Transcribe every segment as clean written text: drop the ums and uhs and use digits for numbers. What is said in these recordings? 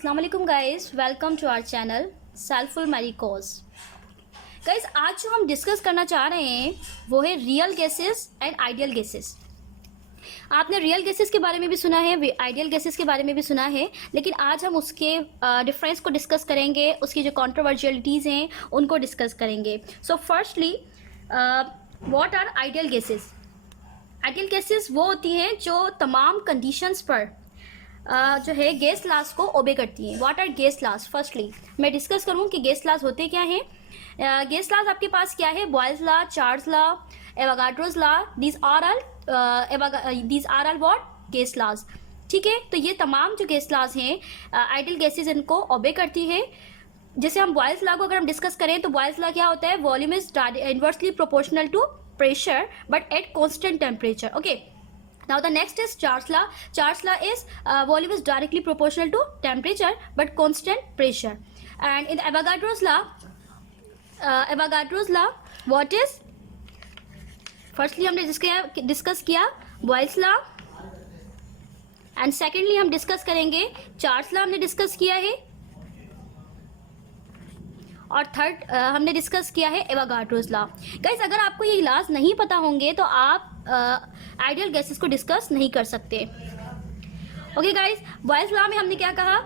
अस्सलाम वालेकुम guys, welcome to our channel सेल्फुल मैरिकोज। गाइस, आज जो हम डिस्कस करना चाह रहे हैं वो है real gases and ideal gases. आपने रियल गैसेस के बारे में भी सुना है, आइडियल गैसेस के बारे में भी सुना है, लेकिन आज हम उसके डिफरेंस को डिस्कस करेंगे, उसकी जो कॉन्ट्रोवर्शियलिटीज़ हैं उनको डिस्कस करेंगे। So firstly, what are ideal gases? Ideal gases वो होती हैं जो तमाम कंडीशंस पर जो है गैस लॉज को ओबे करती हैं। What are gas laws? Firstly मैं डिस्कस करूँ कि गैस लॉज होते क्या हैं। गैस लॉज आपके पास क्या है? Boyle's law, Charles law, Avogadro's law, these are all what? Gas laws. ठीक है, तो ये तमाम जो गैस लॉज हैं आइडियल गैसेस इनको ओबे करती है। जैसे हम बॉयल्स लॉ को अगर हम डिस्कस करें तो बॉयल्स लॉ क्या होता है? Volume is inversely proportional to pressure but at constant temperature. Okay, now the next is Charles law. Charles law is volume is directly proportional to temperature but constant pressure. And in Avogadro's law, what is? Firstly हमने discuss किया Boyle's law, and secondly हम discuss करेंगे Charles law, हमने discuss किया है, और third हमने discuss किया है एवोगाड्रोस लॉ। गाइस, अगर आपको ये लॉज नहीं पता होंगे तो आप आइडियल गैसेस को डिस्कस नहीं कर सकते। ओके गाइस, बॉयल्स लॉ में हमने क्या कहा?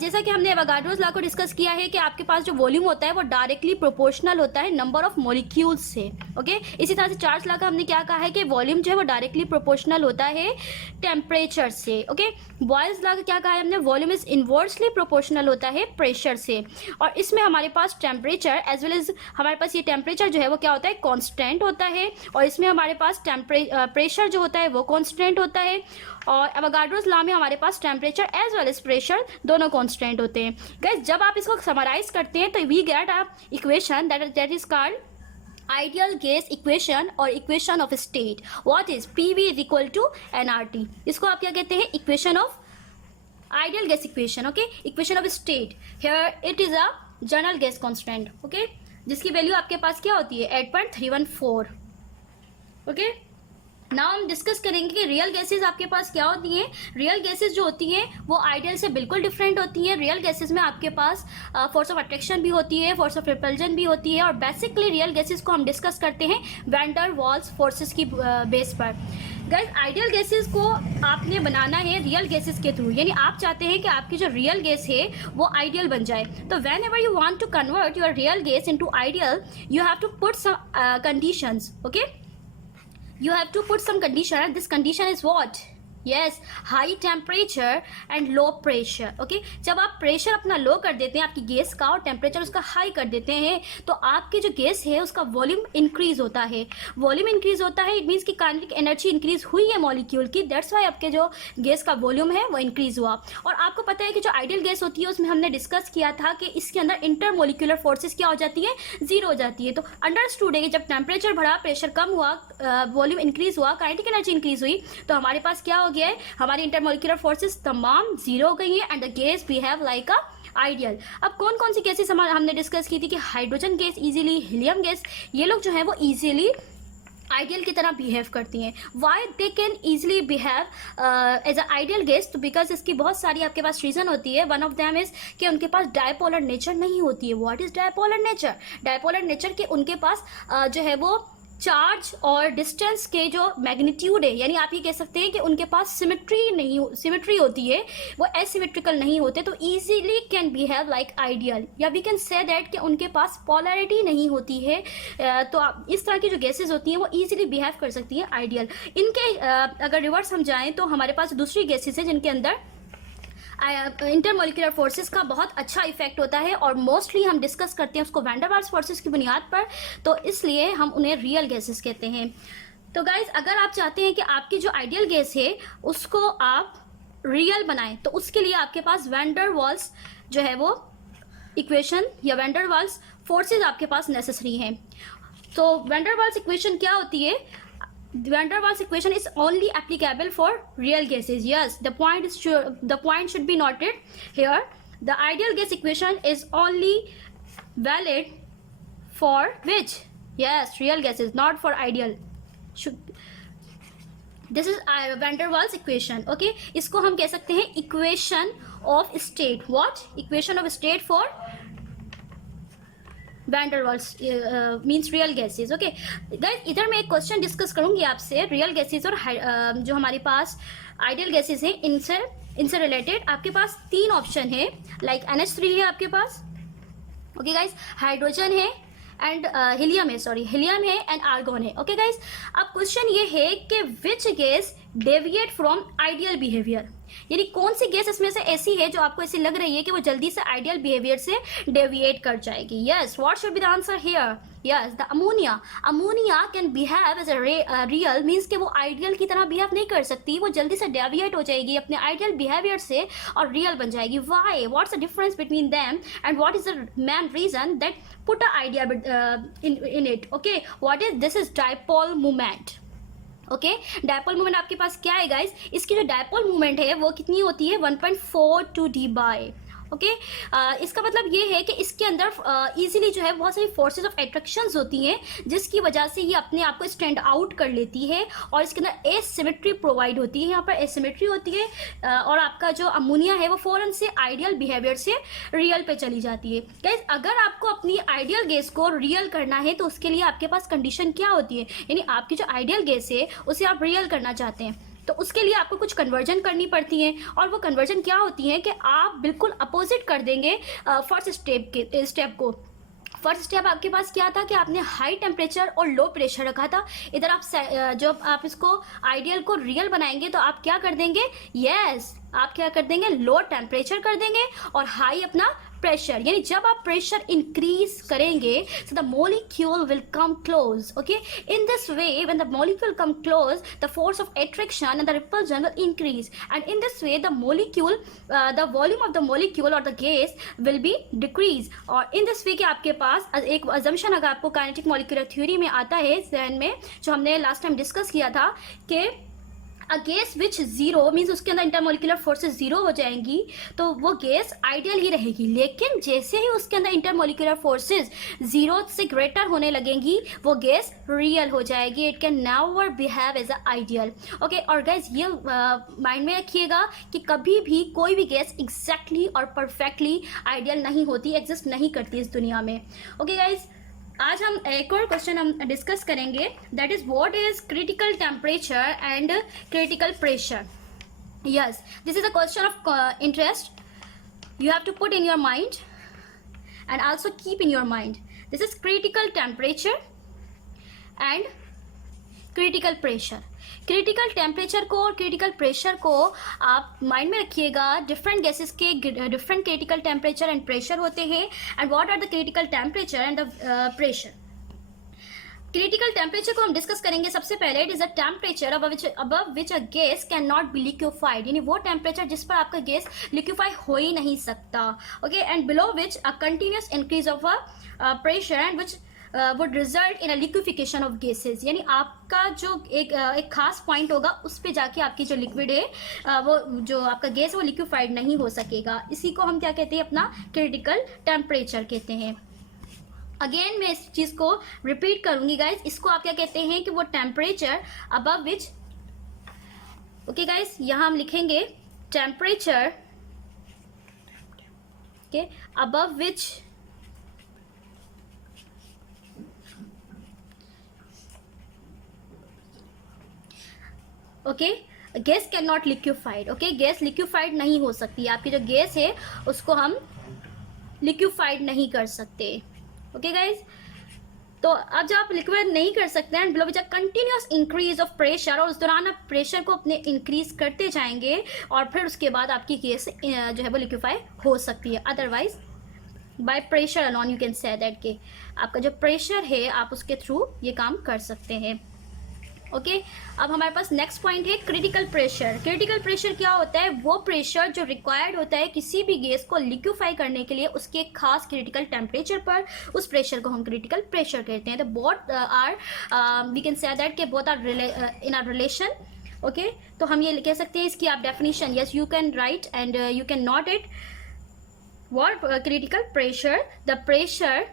जैसा कि हमने एवोगाड्रोस लॉ को डिस्कस किया है कि आपके पास जो वॉल्यूम होता है वो डायरेक्टली प्रोपोर्शनल होता है नंबर ऑफ मॉलिक्यूल्स से। ओके, इसी तरह से चार्ल्स लॉ का हमने क्या कहा है कि वॉल्यूम जो है वो डायरेक्टली प्रोपोर्शनल होता है टेम्परेचर से। ओके, बॉयल्स लॉ का क्या कहा है हमने? वॉल्यूम इज इनवर्सली प्रोपोर्शनल होता है प्रेशर से। और इसमें हमारे पास टेम्परेचर एज वेल एज हमारे पास ये टेम्परेचर जो है वो क्या होता है? कॉन्स्टेंट होता है, और इसमें हमारे पास प्रेशर जो होता है वो कॉन्स्टेंट होता है। और एवोगाड्रोस लॉ में हमारे पास temperature as well as pressure दोनों कांस्टेंट होते हैं। गाइस, जब आप इसको समराइज करते हैं तो we get a equation that is called ideal gas equation और equation of state. What is PV is equal to nRT? इसको आप क्या कहते हैं? Equation of ideal gas equation. Okay, equation of state. Here it is a general gas constant, okay, जिसकी value आपके पास क्या होती है? 8.314। ओके, नाउ हम डिस्कस करेंगे कि रियल गैसेस आपके पास क्या होती हैं। रियल गैसेस जो होती हैं वो आइडियल से बिल्कुल डिफरेंट होती हैं। रियल गैसेस में आपके पास फोर्स ऑफ अट्रैक्शन भी होती है, फोर्स ऑफ रिपल्जन भी होती है, और बेसिकली रियल गैसेस को हम डिस्कस करते हैं वैन वाल्स फोर्सेस की बेस पर। गाइस, आइडियल गैसेस को आपने बनाना है रियल गैसेस के थ्रू, यानी आप चाहते हैं कि आपकी जो रियल गैस है वो आइडियल बन जाए। तो whenever you want to convert your real gas into ideal, you have to put some conditions. Okay, you have to put some condition, and this condition is what? Yes, high temperature and low pressure. Okay, जब आप pressure अपना लो कर देते हैं आपकी gas का और temperature उसका हाई कर देते हैं तो आपकी जो गैस है उसका वॉल्यूम इंक्रीज होता है। वॉल्यूम इंक्रीज होता है, इट मीन्स कि काइनेटिक एनर्जी इंक्रीज हुई है मॉलिक्यूल की, दैट्स वाई आपके जो गैस का वॉल्यूम है वो इंक्रीज हुआ। और आपको पता है कि जो आइडियल गैस होती है उसमें हमने डिस्कस किया था कि इसके अंदर इंटरमोलिकुलर फोर्सेस क्या हो जाती है? जीरो हो जाती है। तो अंडरस्टूड है कि जब टेम्परेचर बढ़ा, प्रेशर कम हुआ, वॉल्यूम इंक्रीज हुआ, काइनेटिक एनर्जी इंक्रीज हुई, तो हमारे पास क्या हो गया है? हमारी इंटरमोलिकुलर फोर्सेस तमाम जीरो हो गई हैं, and the gas we have like a ideal. अब कौन कौन सी गैसेस हमने डिस्कस की थी कि hydrogen gas easily, helium gas, ये लोग जो है वो इजीली आइडियल की तरह बिहेव करती हैं। Why they can easily behave as a ideal gas? तो बिकॉज इसकी बहुत सारी आपके पास रीजन होती है। वन ऑफ देम इज कि उनके पास डायपोलर नेचर नहीं होती है। What is dipolar nature? Dipolar nature के उनके पास जो है वो चार्ज और डिस्टेंस के जो मैग्नीट्यूड है, यानी आप ये कह सकते हैं कि उनके पास सिमेट्री होती है, वो एसिमेट्रिकल नहीं होते, तो easily can behave like ideal. या वी कैन से दैट कि उनके पास पोलैरिटी नहीं होती है। तो इस तरह की जो गैसेज होती हैं वो इजीली बिहेव कर सकती हैं आइडियल। इनके अगर रिवर्स हम जाएं तो हमारे पास दूसरी गैसेज हैं जिनके अंदर इंटरमोलिकुलर फोर्सेस का बहुत अच्छा इफेक्ट होता है, और मोस्टली हम डिस्कस करते हैं उसको वैन डर वाल्स फोर्सेस की बुनियाद पर, तो इसलिए हम उन्हें रियल गैसेस कहते हैं। तो गाइज, अगर आप चाहते हैं कि आपकी जो आइडियल गैस है उसको आप रियल बनाएं तो उसके लिए आपके पास वैन डर वाल्स जो है वो इक्वेशन या वैन डर वाल्स फोर्सेज आपके पास नेसेसरी हैं। तो वैन डर वाल्स इक्वेशन क्या होती है? The van der Waals equation is only applicable for real gases. Yes, the point should be noted here. The ideal gas equation is only valid for which? Yes, real gases, not for ideal. This is der Waals equation. Okay, इसको हम कह सकते हैं equation of state. What? Equation of state for der Waals means real gases. Okay guys, इधर मैं एक question discuss करूंगी आपसे रियल गैसेज और जो हमारे पास आइडियल गैसेज हैं इनसे रिलेटेड। आपके पास 3 ऑप्शन है, लाइक NH3 है आपके पास, ओके गाइस, हाइड्रोजन है एंड हीलियम है, सॉरी हीलियम है एंड आर्गोन है। ओके गाइस, अब क्वेश्चन ये है कि which gas deviate from ideal behaviour, यानी कौन सी गैस इसमें से ऐसी है जो आपको ऐसी लग रही है कि वो जल्दी से आइडियल बिहेवियर से डेविएट कर जाएगी। Yes, what should be the answer here? Yes, the ammonia. Ammonia can behave as a real, means कि वो आइडियल की तरह बिहेव नहीं कर सकती, वो जल्दी से डेविएट हो जाएगी अपने आइडियल बिहेवियर से और रियल बन जाएगी। Why? What's the difference between them and what is the main reason that put a idea in it? Okay, what is this? Is dipole movement. Okay, dipole movement आपके पास क्या है guys? इसकी जो डायपोल मूवमेंट है वो कितनी होती है? 1.42 d बाय। ओके, इसका मतलब ये है कि इसके अंदर इजीली जो है बहुत सारी फोर्सेस ऑफ अट्रैक्शंस होती हैं जिसकी वजह से ये अपने आप को स्टैंड आउट कर लेती है और इसके अंदर एसिमेट्री प्रोवाइड होती है। यहाँ पर एसिमेट्री होती है और आपका जो अमोनिया है वो फौरन से आइडियल बिहेवियर से रियल पे चली जाती है। गाइस, अगर आपको अपनी आइडियल गैस को रियल करना है तो उसके लिए आपके पास कंडीशन क्या होती है? यानी आपकी जो आइडियल गैस है उसे आप रियल करना चाहते हैं तो उसके लिए आपको कुछ कन्वर्जन करनी पड़ती है और वो कन्वर्जन क्या होती है कि आप बिल्कुल अपोजिट कर देंगे फर्स्ट स्टेप को। फर्स्ट स्टेप आपके पास क्या था कि आपने हाई टेम्परेचर और लो प्रेशर रखा था। इधर आप जब आप इसको आइडियल को रियल बनाएंगे तो आप क्या कर देंगे? यस, आप क्या कर देंगे? लो टेम्परेचर कर देंगे और हाई अपना प्रेशर, यानी जब आप प्रेशर इंक्रीज करेंगे so the molecule will come close. Okay, in this way when the molecule come close the force of attraction and the repulsion will increase, and in this way the molecule the volume of the molecule or the gas will be decrease. और in this way कि आपके पास एक assumption अगर आपको kinetic molecular theory में आता है जहन में, जो हमने लास्ट टाइम डिस्कस किया था कि a gas which zero means उसके अंदर इंटरमोलिकुलर फोर्सेस जीरो हो जाएंगी तो वो गैस आइडियल ही रहेगी। लेकिन जैसे ही उसके अंदर इंटरमोलिकुलर फोर्सेस जीरो से ग्रेटर होने लगेंगी वो गैस रियल हो जाएगी। It can never behave as a ideal. Okay, और गैस ये माइंड में रखिएगा कि कभी भी कोई भी गैस एग्जैक्टली और परफेक्टली आइडियल नहीं होती, एग्जिस्ट नहीं करती इस दुनिया में। ओके गाइज, आज हम एक और क्वेश्चन हम डिस्कस करेंगे, that is what is critical temperature and critical pressure. Yes, this is a question of interest you have to put in your mind and also keep in your mind. This is critical temperature and critical pressure. Critical temperature को और critical pressure को आप mind में रखिएगा। Different gases के different critical temperature and pressure होते हैं। And what are the critical temperature and the pressure. Critical temperature को हम डिस्कस करेंगे सबसे पहले। It is a temperature above which a gas can not be liquefied, यानी वो टेम्परेचर जिस पर आपका गैस लिक्विफाई हो ही नहीं सकता। Okay, and below which a continuous increase of a pressure and which would result in a liquefaction of gases, यानी आपका जो एक खास पॉइंट होगा उस पे जाके आपकी जो लिक्विड है वो जो आपका गैस वो लिक्विफाइड नहीं हो सकेगा। इसी को हम क्या कहते हैं? अपना क्रिटिकल टेम्परेचर कहते हैं। अगेन मैं इस चीज को रिपीट करूंगी गाइज, इसको आप क्या कहते हैं कि वो टेम्परेचर अबव विच, ओके गाइज, यहां हम लिखेंगे टेम्परेचर के above which okay gas can not liquefied. Okay, gas liquefied नहीं हो सकती, आपकी जो गैस है उसको हम लिक्विफाइड नहीं कर सकते। ओके गाइज, तो अब जब आप लिक्विड नहीं कर सकते हैं below which a continuous increase of pressure, और उस दौरान आप प्रेशर को अपने इंक्रीज करते जाएंगे और फिर उसके बाद आपकी गैस जो है वो लिक्विफाई हो सकती है। Otherwise by pressure alone you can say that के आपका जो प्रेशर है आप उसके थ्रू ये काम कर सकते हैं। ओके, अब हमारे पास नेक्स्ट पॉइंट है क्रिटिकल प्रेशर। क्रिटिकल प्रेशर क्या होता है? वो प्रेशर जो रिक्वायर्ड होता है किसी भी गैस को लिक्विफाई करने के लिए उसके एक खास क्रिटिकल टेम्परेचर पर, उस प्रेशर को हम क्रिटिकल प्रेशर कहते हैं। तो both are we can say that के both are in are relation. Okay, तो हम ये कह सकते हैं इसकी आप definition, yes you can write and you can note it. What critical pressure? The pressure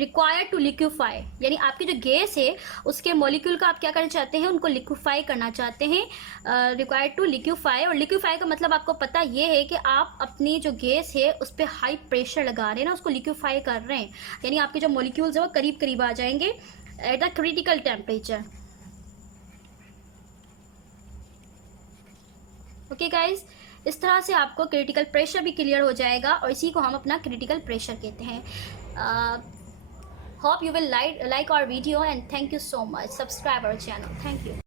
required to liquefy, यानी आपकी जो गैस है उसके मॉलिक्यूल का आप क्या करना चाहते हैं, उनको लिक्विफाई करना चाहते हैं, रिक्वायर्ड टू लिक्विफाई। और लिक्विफाई का मतलब आपको पता ये है कि आप अपनी जो गैस है उस पर हाई प्रेशर लगा रहे हैं ना, उसको लिक्विफाई कर रहे हैं, यानी आपके जो मॉलिक्यूल्स है वो करीब करीब आ जाएंगे at the critical temperature. Okay guys, इस तरह से आपको क्रिटिकल प्रेशर भी क्लियर हो जाएगा और इसी को हम अपना क्रिटिकल प्रेशर कहते हैं। Hope you will like our video and thank you so much. Subscribe our channel. Thank you.